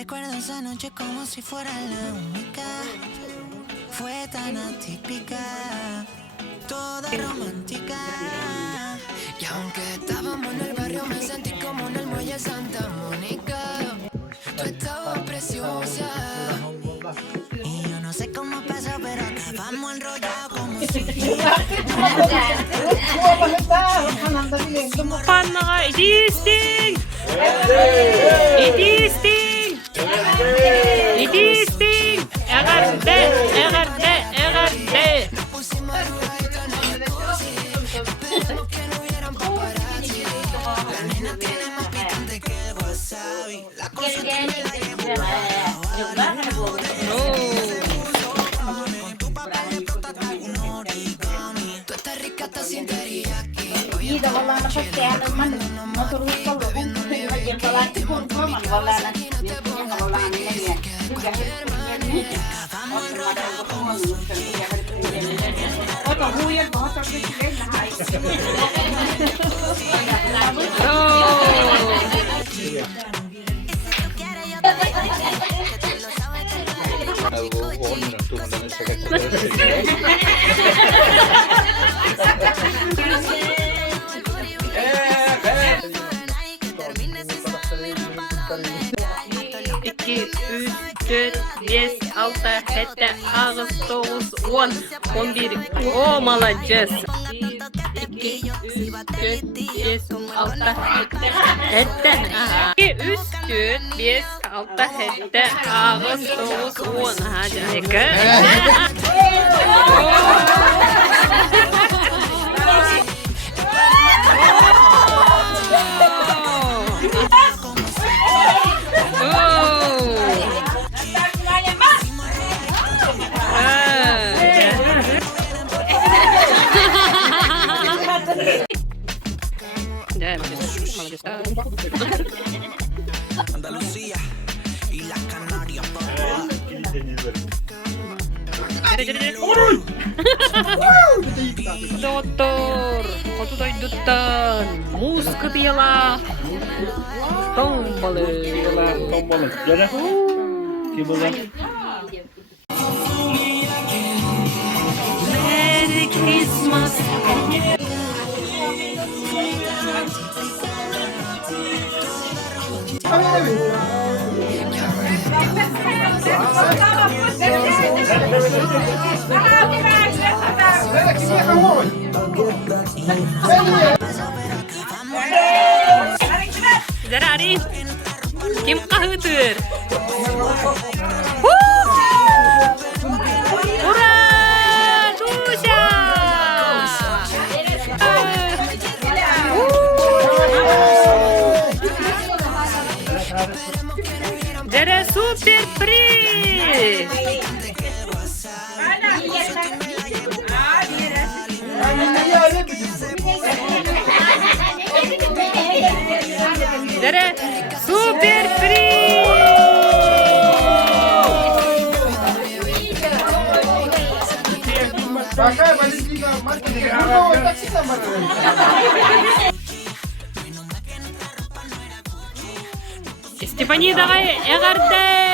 Recuerdo esa noche como si fuera la única. Fue tan atípica, toda romántica. Y aunque estábamos en el barrio, me sentí como en el muelle Santa Mónica. Tú estabas preciosa. Y yo no sé cómo pasó, pero acabamos enrollados como si. Pannaga idisting! Idisting! Idisting! Egarte! Egarte! Egarte! Iya, wala na sa kaya naman. Masuruh ko lo kung lagyan pala ti kung man wala na. Wala na yan. Oto huyan ko sa bigay na hay. İki, üç, dört, beş, altı, yedi, sekiz, dokuz, 10, 11. O молодец. 1, 2, 3, 4, 5, 6, 7. 2, 3, 4, 5, 6, 7, 8, 9, 10. Hadi harika. Andalucía y las Canarias. Доктор, отудай дуттан, музыка пела, томбалы. Tombalı. Gel. Kim o lan? Merry Christmas. Zarari, kim kahıdır? Ura, Nusha! Dere super priz! Dere super priz! Степани, давай, Эгарте!